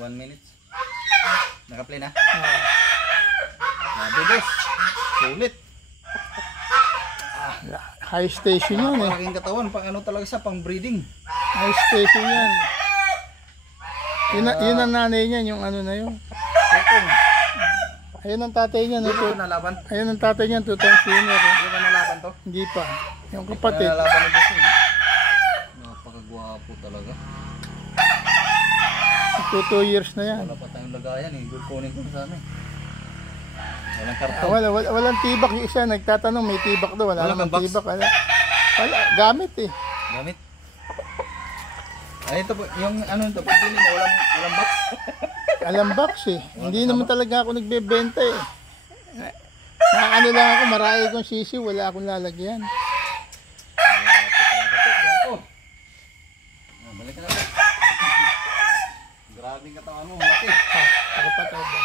1 minute. Naka-play na? Grabe guys. Sulit. High station yan eh. Malaking katawan. Pang ano talaga siya, pang breeding. High station yan. Yun ang nanay niya, yung ano na yun. Kukong. Ayun ang tatay niya. Hindi ba nalaban? Ayun ang tatay niya, 2 times winner. Eh. Hindi ba nalaban to? Hindi pa. Yung kapatid. Nalaban ni Boss. Napakagwapo talaga. 2 years na yan. Wala pa tayong lagayan eh. Kukunin ko na sana eh. Walang karton. Walang tibak yung isa. Nagtatanong, may tibak daw. Wala Walang namang box. tibak. Wala. Gamit eh. Gamit. Ay ito po, yung ano ito, pagpili mo, walang box. Alam box eh. Hindi naman talaga ako nagbebenta eh. Ano lang ako, marami kong sisi. Wala akong lalagyan. Balik ka na. Grabing katawan mo, malaki. Nakapatay ba?